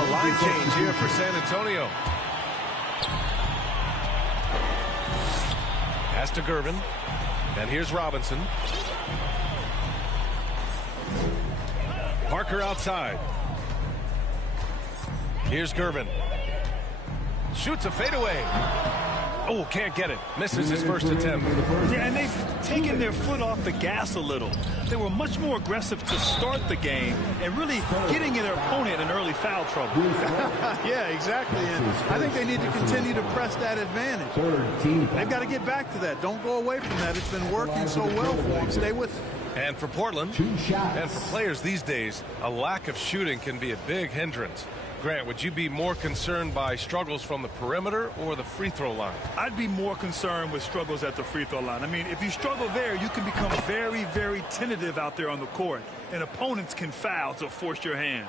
A line change here for San Antonio. Pass to Gervin. And here's Robinson. Parker outside. Here's Gervin. Shoots a fadeaway. Oh, can't get it. Misses his first attempt. Yeah, and they've taken their foot off the gas a little. They were much more aggressive to start the game and really getting their opponent in early foul trouble. Yeah, exactly. And I think they need to continue to press that advantage. They've got to get back to that. Don't go away from that. It's been working so well for them. Stay with it. And for Portland, and for players these days, a lack of shooting can be a big hindrance. Grant, would you be more concerned by struggles from the perimeter or the free throw line? I'd be more concerned with struggles at the free throw line. I mean, if you struggle there, you can become very, very tentative out there on the court, and opponents can foul to force your hand.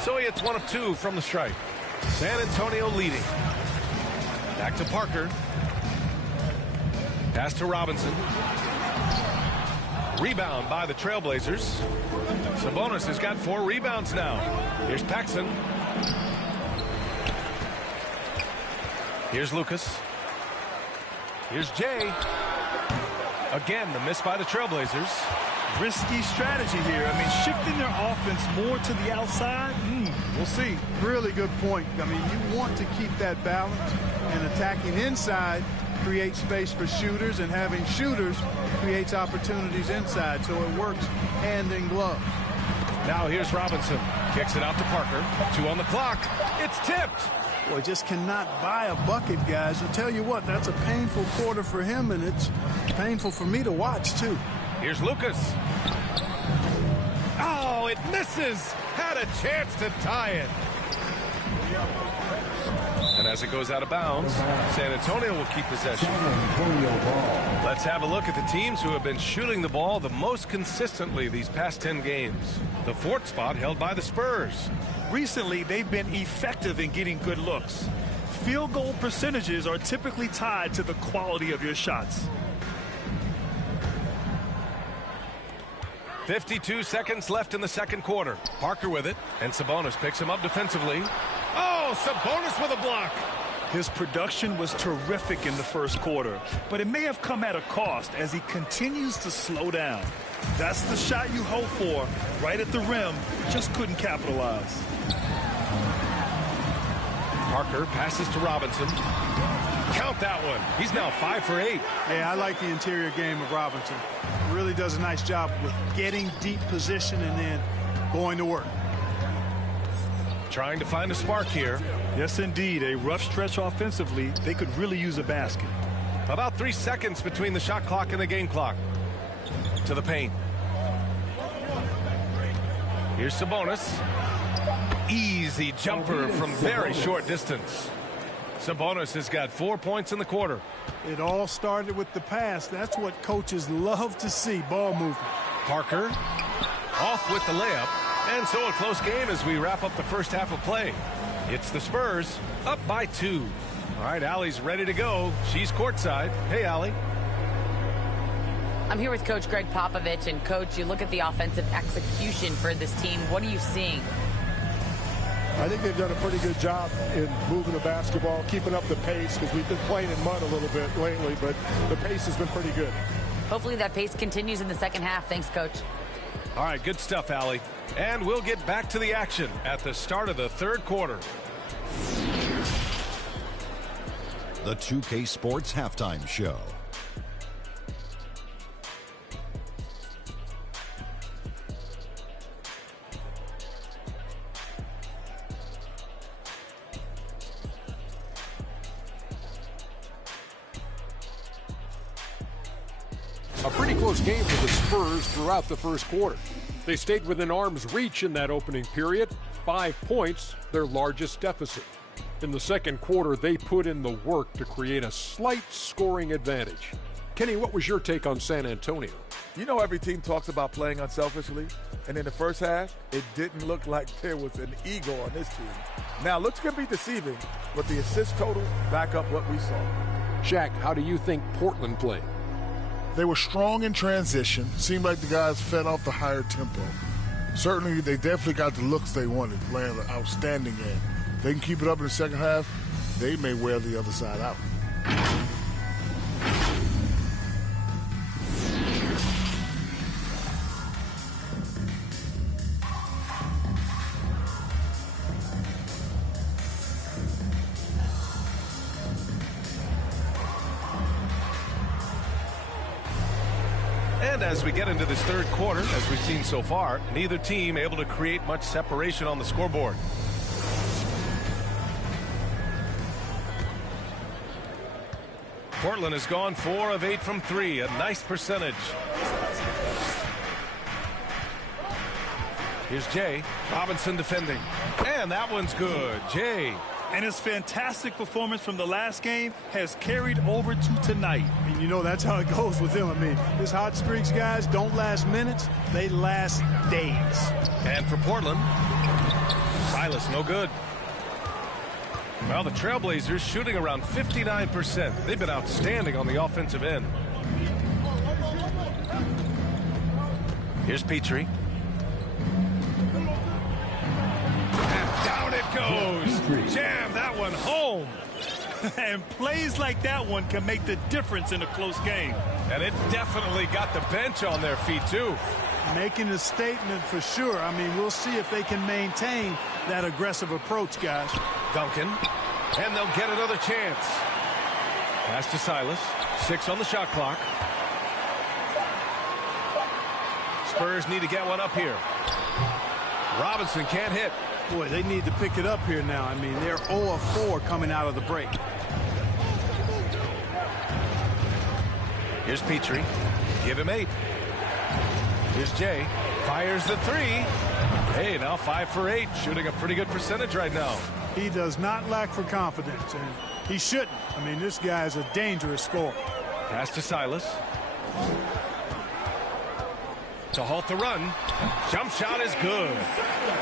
So he hits 1 of 2 from the stripe. San Antonio leading. Back to Parker. Pass to Robinson. Rebound by the Trailblazers. Sabonis has got 4 rebounds now. Here's Paxson. Here's Lucas. Here's Jay. Again, the miss by the Trailblazers. Risky strategy here. I mean, shifting their offense more to the outside, we'll see. Really good point. I mean, you want to keep that balance, and attacking inside creates space for shooters, and having shooters creates opportunities inside, so it works hand in glove. Now here's Robinson. Kicks it out to Parker. 2 on the clock. It's tipped. Boy, just cannot buy a bucket, guys. I'll tell you what, that's a painful quarter for him, and it's painful for me to watch, too. Here's Lucas. Oh, it misses. Had a chance to tie it. And as it goes out of bounds, San Antonio will keep possession. Let's have a look at the teams who have been shooting the ball the most consistently these past 10 games. The 4th spot held by the Spurs. Recently, they've been effective in getting good looks. Field goal percentages are typically tied to the quality of your shots. 52 seconds left in the second quarter. Parker with it, and Sabonis picks him up defensively. Oh, Sabonis with a block. His production was terrific in the first quarter, but it may have come at a cost as he continues to slow down. That's the shot you hope for, right at the rim, just couldn't capitalize. Parker passes to Robinson. Count that one. He's now 5 for 8. Yeah, I like the interior game of Robinson. Really does a nice job with getting deep position and then going to work. Trying to find a spark here. Yes, indeed. A rough stretch offensively. They could really use a basket. About 3 seconds between the shot clock and the game clock. To the paint. Here's Sabonis. Easy jumper from very short distance. Sabonis has got 4 points in the quarter. It all started with the pass. That's what coaches love to see, ball movement. Parker off with the layup. And so a close game as we wrap up the first half of play. It's the Spurs up by 2. All right, Allie's ready to go. She's courtside. Hey, Allie. I'm here with Coach Greg Popovich. And, Coach, you look at the offensive execution for this team. What are you seeing? I think they've done a pretty good job in moving the basketball, keeping up the pace, because we've been playing in mud a little bit lately, but the pace has been pretty good. Hopefully that pace continues in the second half. Thanks, Coach. All right, good stuff, Allie. And we'll get back to the action at the start of the third quarter. The 2K Sports Halftime Show. A pretty close game for the Spurs throughout the first quarter. They stayed within arm's reach in that opening period. 5 points, their largest deficit. In the second quarter, they put in the work to create a slight scoring advantage. Kenny, what was your take on San Antonio? You know, every team talks about playing unselfishly, and in the first half, it didn't look like there was an ego on this team. Now, looks can be deceiving, but the assist total back up what we saw. Shaq, how do you think Portland played? They were strong in transition. Seemed like the guys fed off the higher tempo. Certainly, they definitely got the looks they wanted, playing an outstanding game. If they can keep it up in the second half, they may wear the other side out. And as we get into this third quarter, as we've seen so far, neither team able to create much separation on the scoreboard. Portland has gone 4 of 8 from 3, a nice percentage. Here's Jay. Robinson defending. And that one's good. Jay. And his fantastic performance from the last game has carried over to tonight. And you know that's how it goes with him. I mean, his hot streaks, guys, don't last minutes. They last days. And for Portland, Silas, no good. Well, the Trailblazers shooting around 59%. They've been outstanding on the offensive end. Here's Petrie. And down it goes. Jam that one home. And plays like that one can make the difference in a close game. And it definitely got the bench on their feet, too. Making a statement for sure. I mean, we'll see if they can maintain that aggressive approach, guys. Duncan. And they'll get another chance. Pass to Silas. 6 on the shot clock. Spurs need to get one up here. Robinson can't hit. Boy, they need to pick it up here now. I mean, they're 0 of 4 coming out of the break. Here's Petrie. Give him 8. Here's Jay. Fires the 3. Hey, now 5 for 8. Shooting a pretty good percentage right now. He does not lack for confidence, and he shouldn't. I mean, this guy is a dangerous scorer. Pass to Silas. To halt the run. Jump shot is good.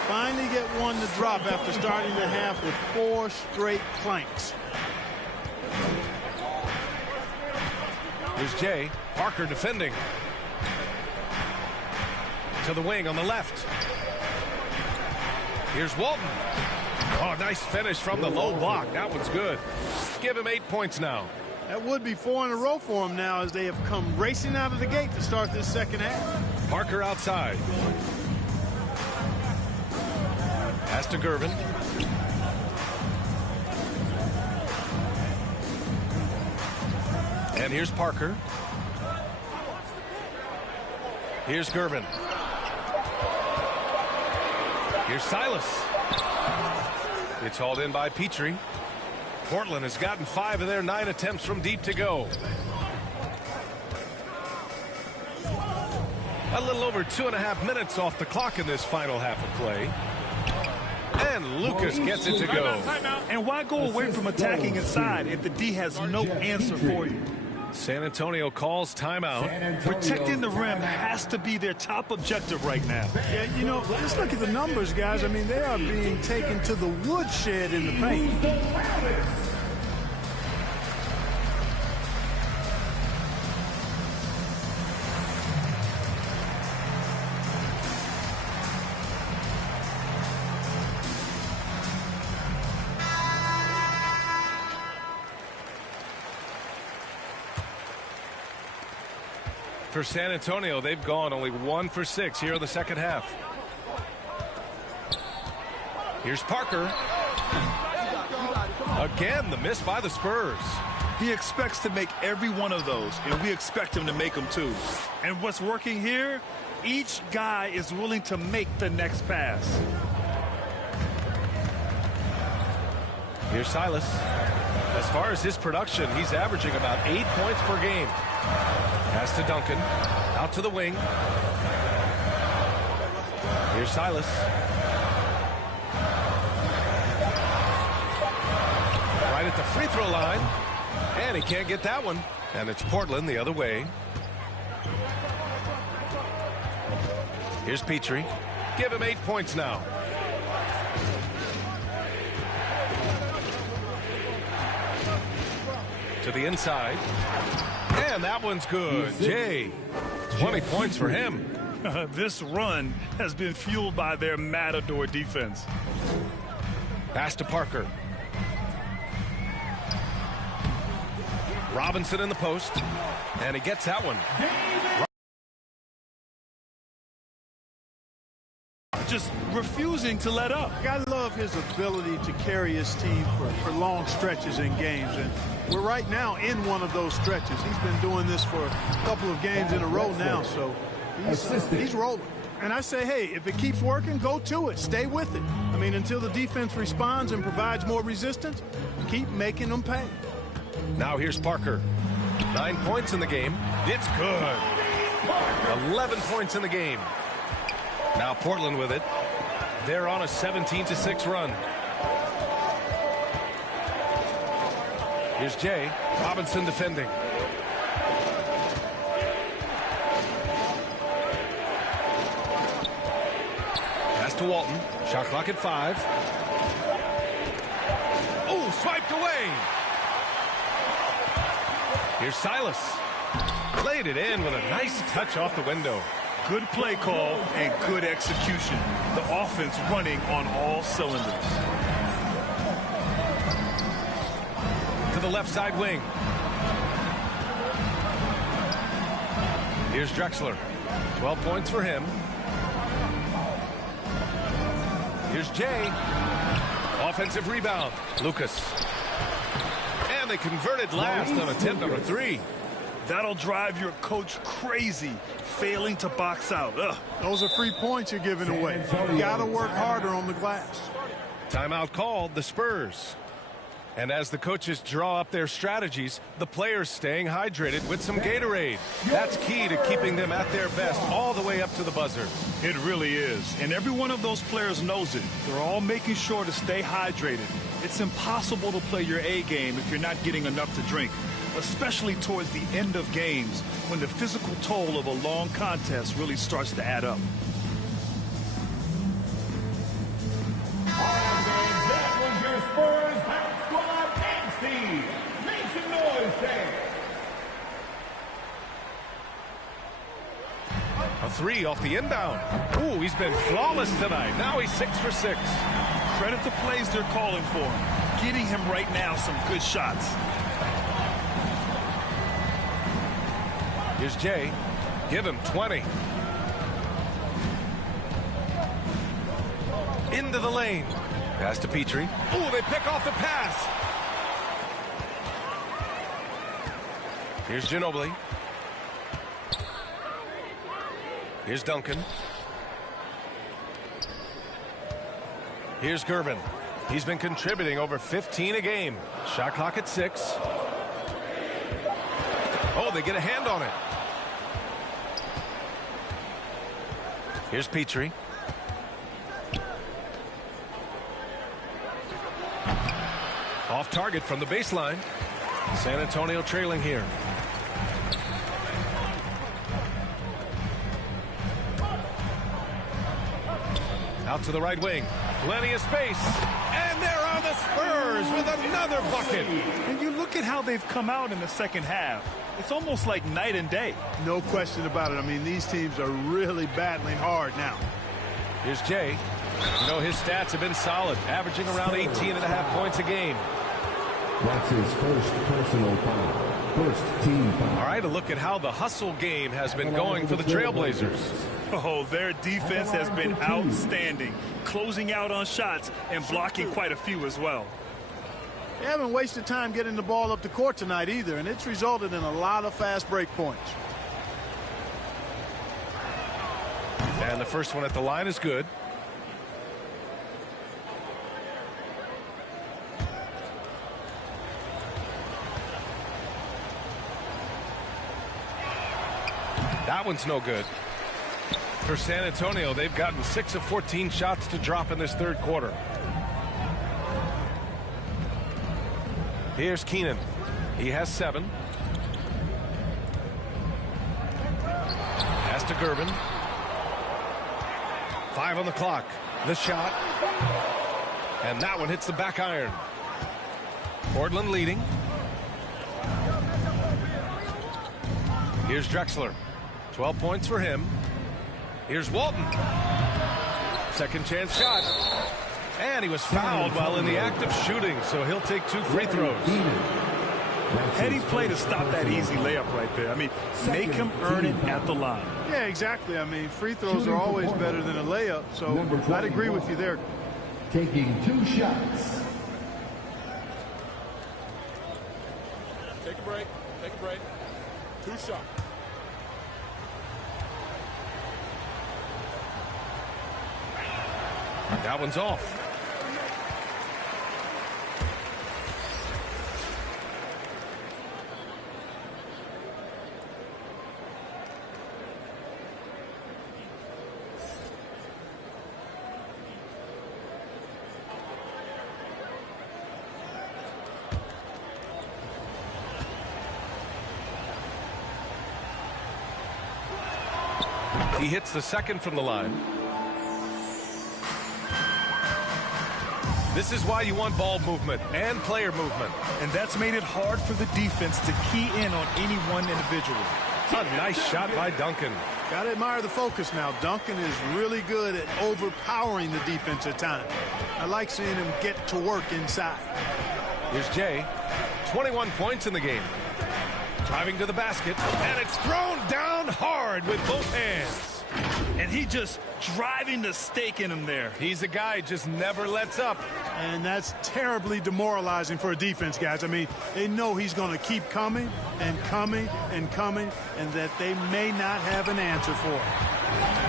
Finally get one to drop after starting the half with 4 straight planks. Here's Jay. Parker defending. To the wing on the left. Here's Walton. Oh, nice finish from the low block. That one's good. Give him 8 points now. That would be 4 in a row for him now as they have come racing out of the gate to start this second half. Parker outside. Pass to Gervin. And here's Parker. Here's Gervin. Here's Silas. It's hauled in by Petrie. Portland has gotten 5 of their 9 attempts from deep to go. A little over 2.5 minutes off the clock in this final half of play. And Lucas gets it to go. And why go away from attacking inside if the D has no answer for you? San Antonio calls timeout. Protecting the rim has to be their top objective right now. Yeah, you know, just look at the numbers, guys. I mean, they are being taken to the woodshed in the paint. For San Antonio, they've gone only 1 for 6 here in the second half. Here's Parker. Again, the miss by the Spurs. He expects to make every one of those, and we expect him to make them too. And what's working here, each guy is willing to make the next pass. Here's Silas. As far as his production, he's averaging about 8 points per game. Pass to Duncan. Out to the wing. Here's Silas. Right at the free throw line. And he can't get that one. And it's Portland the other way. Here's Petrie. Give him 8 points now. To the inside. And that one's good. Jay, 20 points for him. This run has been fueled by their Matador defense. Pass to Parker. Robinson in the post. And he gets that one. Just refusing to let up. I love his ability to carry his team for long stretches in games. And we're right now in one of those stretches. He's been doing this for a couple of games in a row now. So he's rolling. And I say, hey, if it keeps working, go to it. Stay with it. I mean, until the defense responds and provides more resistance, keep making them pay. Now here's Parker. 9 points in the game. It's good. 11 points in the game. Now Portland with it. They're on a 17-6 run. Here's Jay. Robinson defending. Pass to Walton. Shot clock at 5. Oh, swiped away. Here's Silas. Played it in with a nice touch off the window. Good play call and good execution. The offense running on all cylinders. To the left side wing. Here's Drexler. 12 points for him. Here's Jay. Offensive rebound. Lucas. And they converted last on attempt number 3. That'll drive your coach crazy, failing to box out. Ugh. Those are free points you're giving away. You got to work harder on the glass. Timeout called, the Spurs. And as the coaches draw up their strategies, the players staying hydrated with some Gatorade. That's key to keeping them at their best all the way up to the buzzer. It really is. And every one of those players knows it. They're all making sure to stay hydrated. It's impossible to play your A game if you're not getting enough to drink, especially towards the end of games when the physical toll of a long contest really starts to add up. That was your Spurs Hot Squad dance team. Make some noise there. A 3 off the inbound. Ooh, he's been flawless tonight. Now he's 6 for 6. Credit the plays they're calling for him. Getting him right now some good shots. Here's Jay. Give him 20. Into the lane. Pass to Petrie. Ooh, they pick off the pass. Here's Ginobili. Here's Duncan. Here's Gervin. He's been contributing over 15 a game. Shot clock at 6. Oh, they get a hand on it. Here's Petrie. Off target from the baseline. San Antonio trailing here. Out to the right wing. Plenty of space. And there are the Spurs with another bucket. And you look at how they've come out in the second half. It's almost like night and day. No question about it. I mean, these teams are really battling hard now. Here's Jay. You know, his stats have been solid, averaging around 18.5 points a game. That's his first personal foul. First team foul. All right, a look at how the hustle game has been going for the Trailblazers. Oh, their defense has been outstanding, closing out on shots and blocking quite a few as well. They haven't wasted time getting the ball up the court tonight either, and it's resulted in a lot of fast break points. And the first one at the line is good. That one's no good. For San Antonio, they've gotten 6 of 14 shots to drop in this third quarter. Here's Keenan. He has 7. Pass to Gervin. 5 on the clock. The shot. And that one hits the back iron. Portland leading. Here's Drexler. 12 points for him. Here's Walton. Second chance shot. And he was fouled while in the act of shooting, so he'll take 2 free throws. Heady play to stop that easy layup right there. I mean, make him earn it at the line. Yeah, exactly. I mean, free throws are always better than a layup, so I'd agree with you there. Taking 2 shots. Take a break. Take a break. 2 shots. That one's off. He hits the second from the line. This is why you want ball movement and player movement. And that's made it hard for the defense to key in on any one individual. A nice shot by Duncan. Got to admire the focus now. Duncan is really good at overpowering the defense at times. I like seeing him get to work inside. Here's Jay. 21 points in the game. Driving to the basket, and it's thrown down hard with both hands. And he just driving the stake in him there. He's a guy who just never lets up. And that's terribly demoralizing for a defense, guys. I mean, they know he's going to keep coming and coming and coming, and that they may not have an answer for it.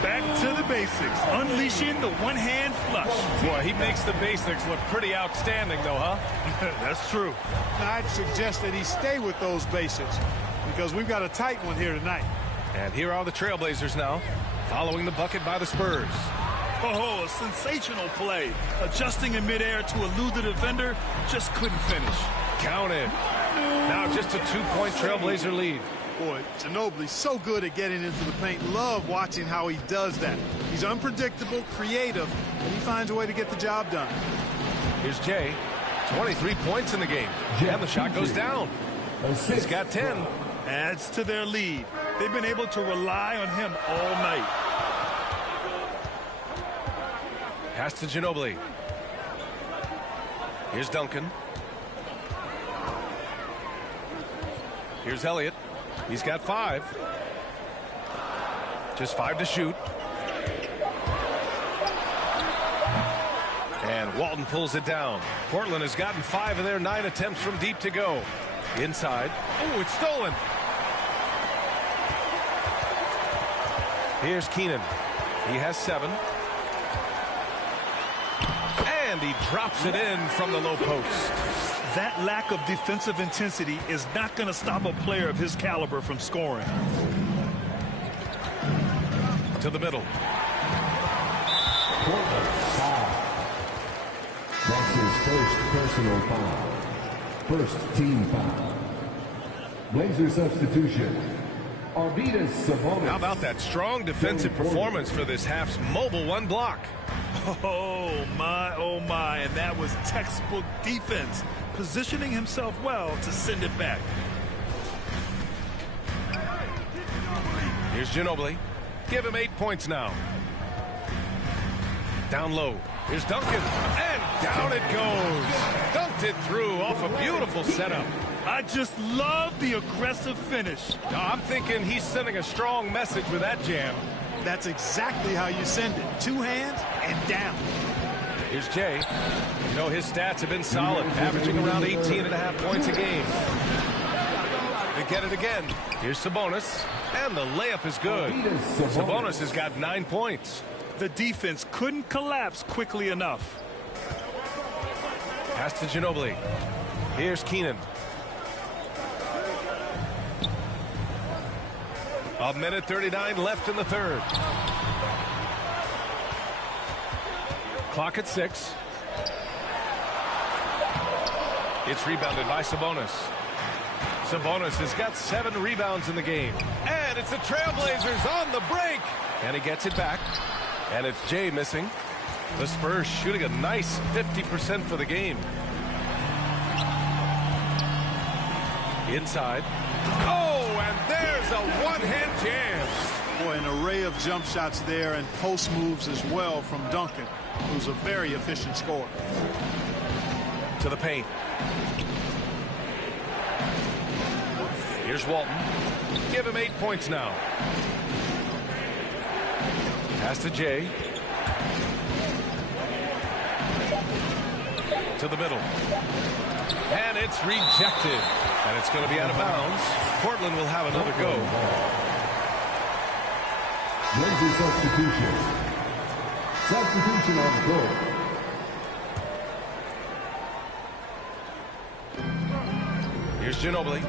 Back to the basics, unleashing the one-hand flush. Boy, he makes the basics look pretty outstanding, though, huh? That's true. I'd suggest that he stay with those basics, because we've got a tight one here tonight. And here are the Trailblazers now, following the bucket by the Spurs. Oh, a sensational play. Adjusting in midair to elude the defender, just couldn't finish. Counted. Now just a 2-point Trailblazer lead. Boy, Ginobili so good at getting into the paint. Love watching how he does that. He's unpredictable, creative, and he finds a way to get the job done. Here's Jay. 23 points in the game. And the shot goes down. He's got 10. Adds to their lead. They've been able to rely on him all night. Pass to Ginobili. Here's Duncan. Here's Elliott. He's got 5. Just 5 to shoot. And Walton pulls it down. Portland has gotten 5 of their 9 attempts from deep to go. Inside. Oh, it's stolen. Here's Keenan. He has 7. And he drops it in from the low post. That lack of defensive intensity is not going to stop a player of his caliber from scoring. To the middle. That's his first personal foul. First team foul. Blazer substitution. Arvydas Sabonis. How about that strong defensive performance for this half's mobile 1 block? Oh my, and that was textbook defense, positioning himself well to send it back. Here's Ginobili. Give him 8 points now. Down low. Here's Duncan. And down it goes. Dunked it through off a beautiful setup. I just love the aggressive finish. I'm thinking he's sending a strong message with that jam. That's exactly how you send it. 2 hands and down. Here's Jay. You know, his stats have been solid, averaging around 18.5 points a game. They get it again. Here's Sabonis. And the layup is good. Sabonis has got 9 points. The defense couldn't collapse quickly enough. Pass to Ginobili. Here's Keenan. A minute 39 left in the third. Clock at 6. It's rebounded by Sabonis. Sabonis has got 7 rebounds in the game. And it's the Trailblazers on the break. And he gets it back. And it's Jay missing. The Spurs shooting a nice 50% for the game. Inside. Oh, and there's a one-hand jam. Boy, an array of jump shots there and post moves as well from Duncan, who's a very efficient scorer. To the paint. Here's Walton. Give him 8 points now. Pass to Jay. To the middle. And it's rejected. And it's going to be out of bounds. Portland will have another go. When's your substitution? Substitution on goal. Here's Ginobili.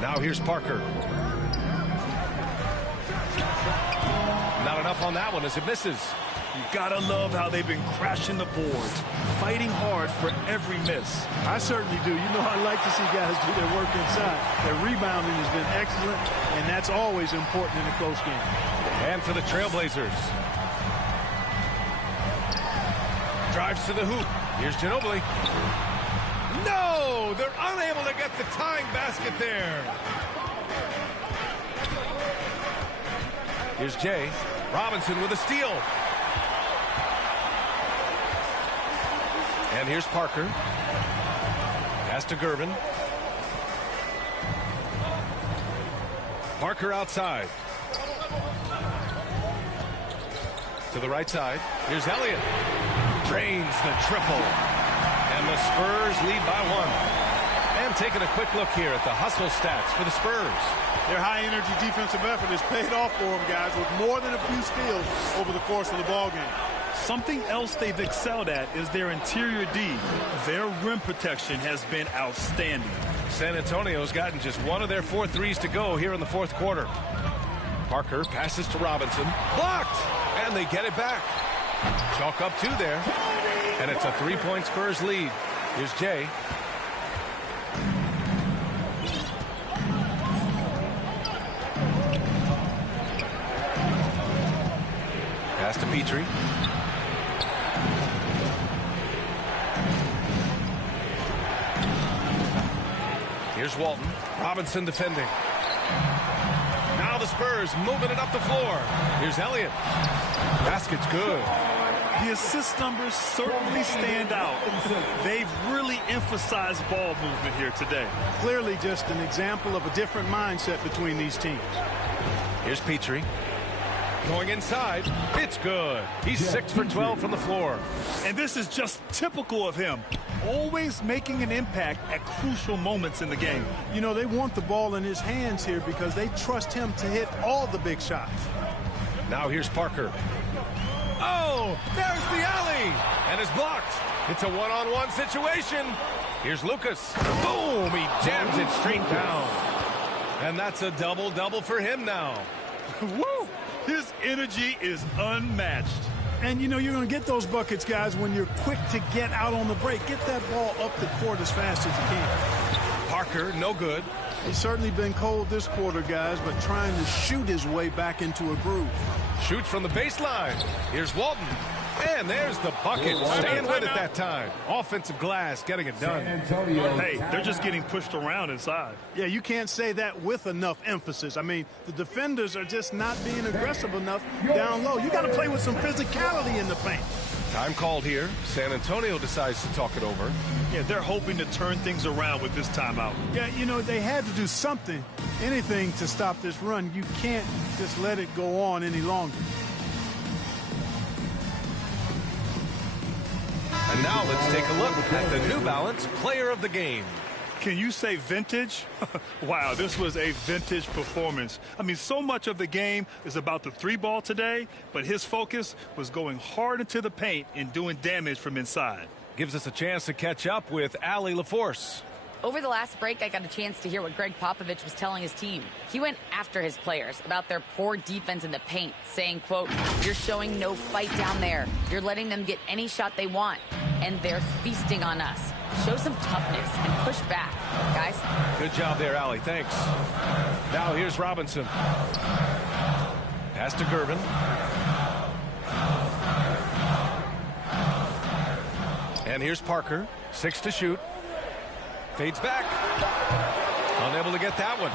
Now here's Parker. Not enough on that one as it misses. You gotta love how they've been crashing the boards, fighting hard for every miss. I certainly do. You know, I like to see guys do their work inside. Their rebounding has been excellent, and that's always important in a close game. And for the Trailblazers. Drives to the hoop. Here's Ginobili. No! They're unable to get the tying basket there. Here's Jay. Robinson with a steal. And here's Parker. Pass to Gervin. Parker outside. To the right side. Here's Elliott. Drains the triple. And the Spurs lead by 1. And taking a quick look here at the hustle stats for the Spurs. Their high-energy defensive effort has paid off for them, guys, with more than a few steals over the course of the ballgame. Something else they've excelled at is their interior D. Their rim protection has been outstanding. San Antonio's gotten just one of their 4 threes to go here in the fourth quarter. Parker passes to Robinson. Blocked! And they get it back. Chalk up 2 there. And it's a 3-point Spurs lead. Here's Jay. Pass to Petrie. Here's Walton. Robinson defending. Now the Spurs moving it up the floor. Here's Elliott. Basket's good. The assist numbers certainly stand out. They've really emphasized ball movement here today. Clearly just an example of a different mindset between these teams. Here's Petrie. Going inside. It's good. He's 6 for 12 from the floor. And this is just typical of him. Always making an impact at crucial moments in the game. You know, they want the ball in his hands here because they trust him to hit all the big shots. Now here's Parker. Oh, there's the alley. And it's blocked. It's a one-on-one situation. Here's Lucas. Boom, he jams it straight down. And that's a double-double for him now. Woo! His energy is unmatched. And, you know, you're going to get those buckets, guys, when you're quick to get out on the break. Get that ball up the court as fast as you can. Parker, no good. He's certainly been cold this quarter, guys, but trying to shoot his way back into a groove. Shoots from the baseline. Here's Walton. And there's the bucket. Staying with it that time. Offensive glass getting it done. Hey, they're just getting pushed around inside. Yeah, you can't say that with enough emphasis. I mean, the defenders are just not being aggressive enough down low. You got to play with some physicality in the paint. Time called here. San Antonio decides to talk it over. Yeah, they're hoping to turn things around with this timeout. Yeah, you know, they had to do something, anything to stop this run. You can't just let it go on any longer. And now let's take a look at the New Balance Player of the Game. Can you say vintage? Wow, this was a vintage performance. I mean, so much of the game is about the 3-ball today, but his focus was going hard into the paint and doing damage from inside. Gives us a chance to catch up with Allie LaForce. Over the last break, I got a chance to hear what Greg Popovich was telling his team. He went after his players about their poor defense in the paint, saying, quote, "You're showing no fight down there. You're letting them get any shot they want, and they're feasting on us. Show some toughness and push back, guys." Good job there, Allie. Thanks. Now here's Robinson. Pass to Gervin. And here's Parker. 6 to shoot. Fades back. Unable to get that one.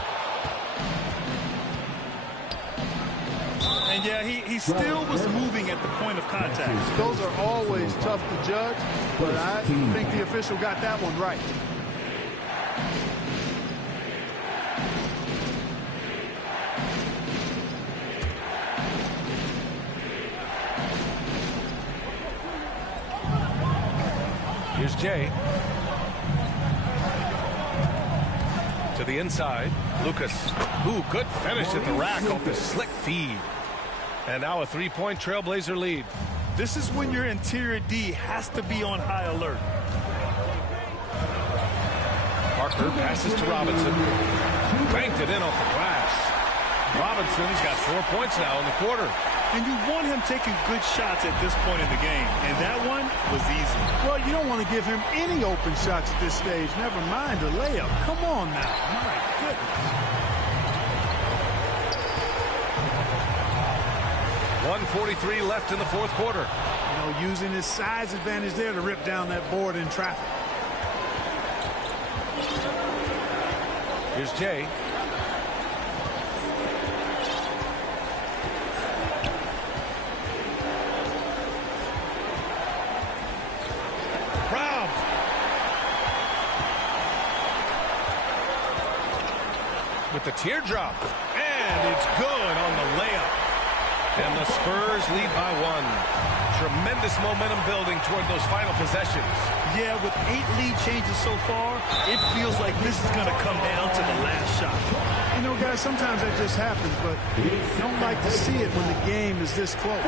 And yeah, he still was moving at the point of contact. Those are always tough to judge, but I think the official got that one right. Here's Jay. To the inside. Lucas. Ooh, good finish at the rack off the slick feed. And now a three-point Trailblazer lead. This is when your interior D has to be on high alert. Parker passes to Robinson. Banked it in off the glass. Robinson's got 4 points now in the quarter. And you want him taking good shots at this point in the game. And that one was easy. Well, you don't want to give him any open shots at this stage. Never mind a layup. Come on now. My goodness. 1:43 left in the fourth quarter. You know, using his size advantage there to rip down that board in traffic. Here's Jay. Robbed. With the teardrop. And it's good on the layup. And the Spurs lead by 1. Tremendous momentum building toward those final possessions. Yeah, with 8 lead changes so far, it feels like this is going to come down to the last shot. You know, guys, sometimes that just happens, but you don't like to see it when the game is this close.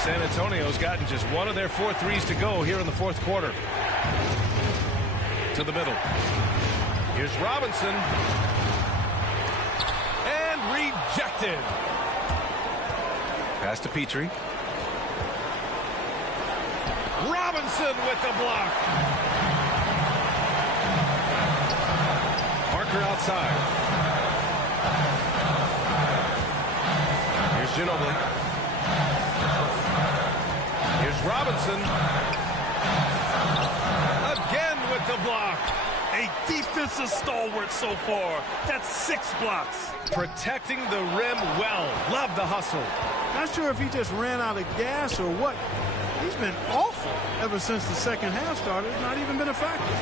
San Antonio's gotten just one of their 4 threes to go here in the fourth quarter. To the middle. Here's Robinson. And rejected. Pass to Petrie. Robinson with the block. Parker outside. Here's Ginobili. Here's Robinson. Again with the block. A defensive stalwart so far. That's 6 blocks. Protecting the rim well. Love the hustle. Not sure if he just ran out of gas or what. He's been awful ever since the second half started. Not even been a factor.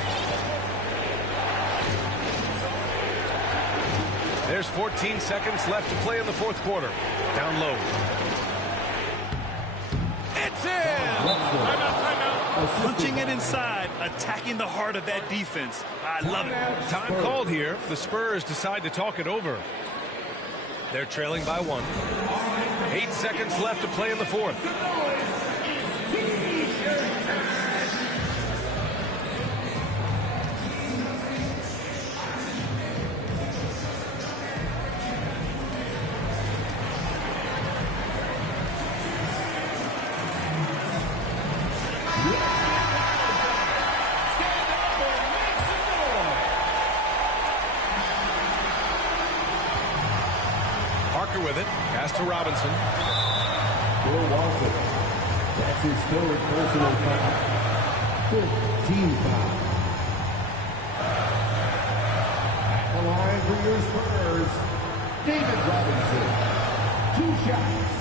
There's 14 seconds left to play in the fourth quarter. Down low. It's in! Timeout. Punching it inside, attacking the heart of that defense. I love it. Time called here. The Spurs decide to talk it over. They're trailing by 1. 8 seconds left to play in the fourth. Parker with it. Pass to Robinson. Bill Walton. That's his 3rd personal foul. 15 foul. At the line for your Spurs, David Robinson. 2 shots.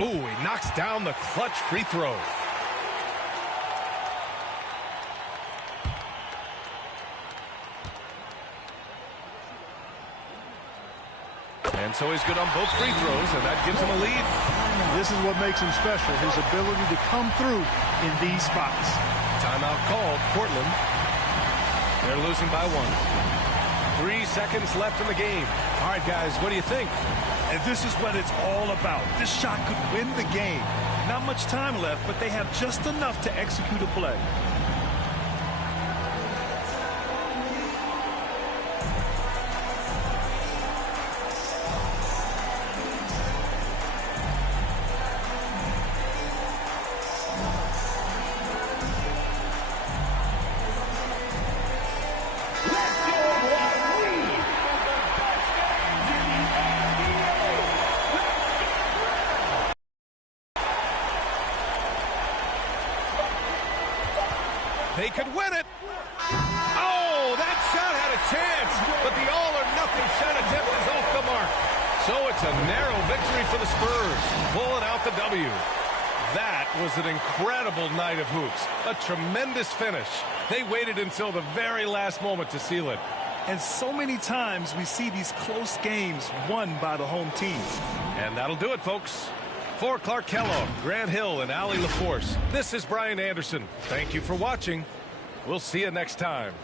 Ooh, he knocks down the clutch free throw. And so he's good on both free throws, and that gives him a lead. This is what makes him special, his ability to come through in these spots. Timeout called. Portland. They're losing by 1. 3 seconds left in the game. All right, guys, what do you think? And this is what it's all about. This shot could win the game. Not much time left, but they have just enough to execute a play. They could win it. Oh, that shot had a chance, but the all-or-nothing shot attempt is off the mark. So it's a narrow victory for the Spurs, pulling out the W. That was an incredible night of hoops. A tremendous finish. They waited until the very last moment to seal it. And so many times we see these close games won by the home team. And that'll do it, folks. For Clark Kellogg, Grant Hill, and Allie LaForce, this is Brian Anderson. Thank you for watching. We'll see you next time.